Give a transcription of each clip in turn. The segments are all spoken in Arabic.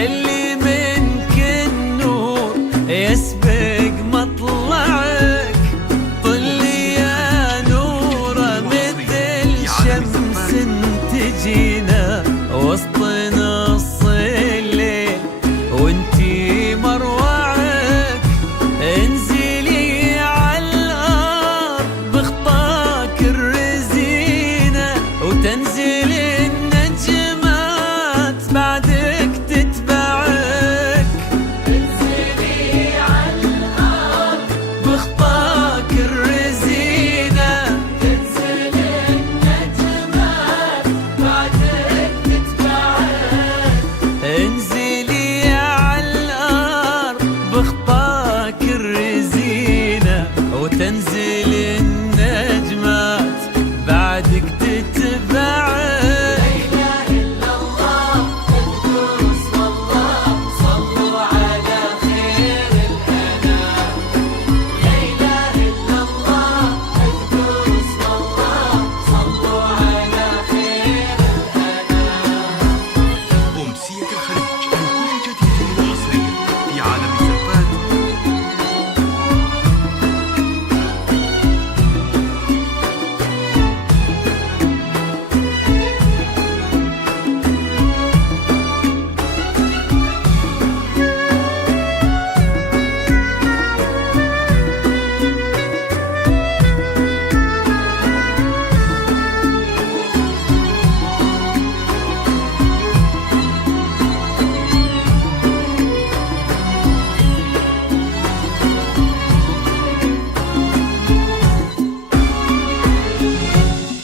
يلي منك النور يسبق مطلعك، طلي يا نوره مثل شمس تجينا وسط نص الليل وانتي مروعك. انزلي عالارض بخطاك الرزينه وتنزل النجمات بعدك تتبعك. انزلي عالارض بخطاك الرزينه تنزل النجمات بعدك تتبعك. انزلي عالارض بخطاك الرزينه وتنزل النجمات بعدك تتبعك.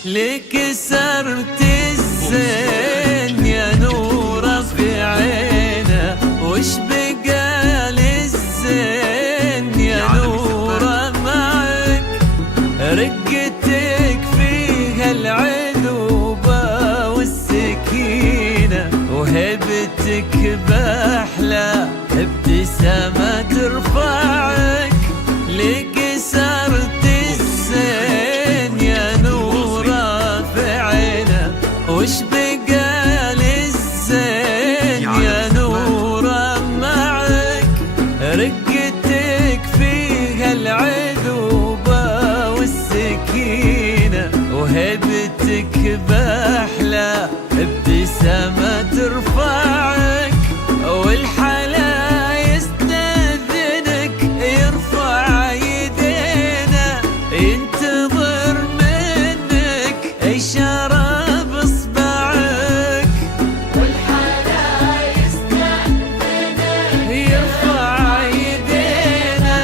لك سرت الزين يا نوره في عينه، وش بقى للزين يا نوره معك؟ رقتك فيها العذوبه والسكينه وهيبتك باحلى ابتسامه ترفعك. لك سرت الزين يا نوره في عينه، وش بقى للزين يا نوره معك؟ رقتك فيها العذوبه والسكينه وهيبتك باحلى ابتسامه ترفعك. والحلا يستأذنك يرفع يدينا ينتظر منك إشارة بإصبعك. والحلا يستأذنك يرفع يدينا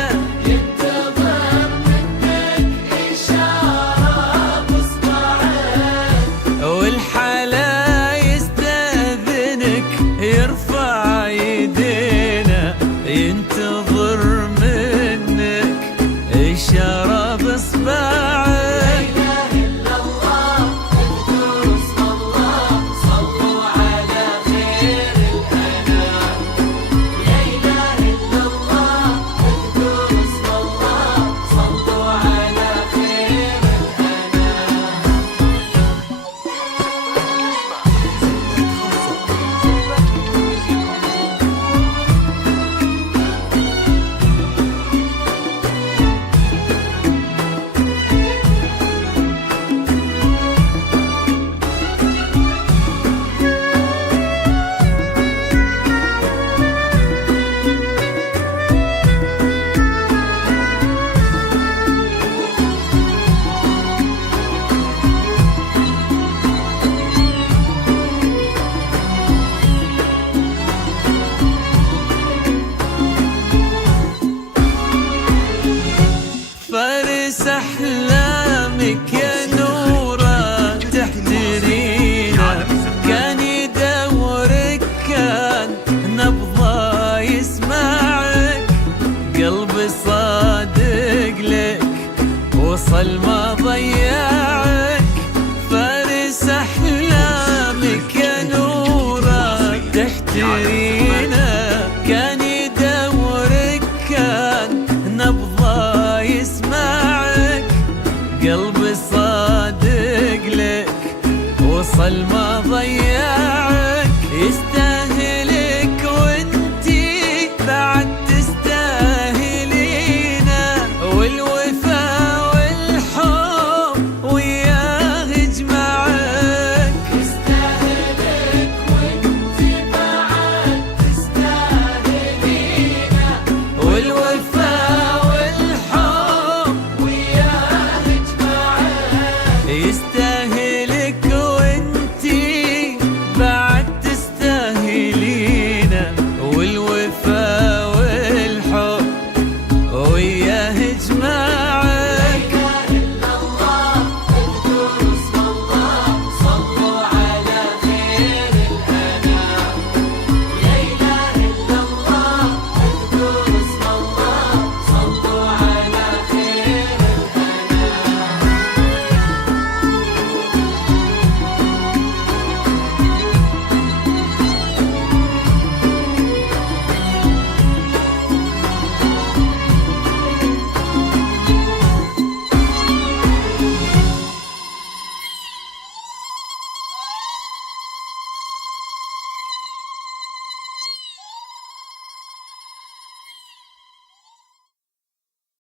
ينتظر منك إشارة بإصبعك. والحلا يستأذنك يرفع يدينا ينتظر منك إشارة بإصبعك. فارس أحلامك يا نوره تحترينا، كان يدورك كان نبضه يسمعك. قلبي صادق لك وصل ما ضيعك. فارس أحلامك يا نوره تحترينا، كان يدورك كان نبضه يسمعك. قلبي صادق لك وصل ما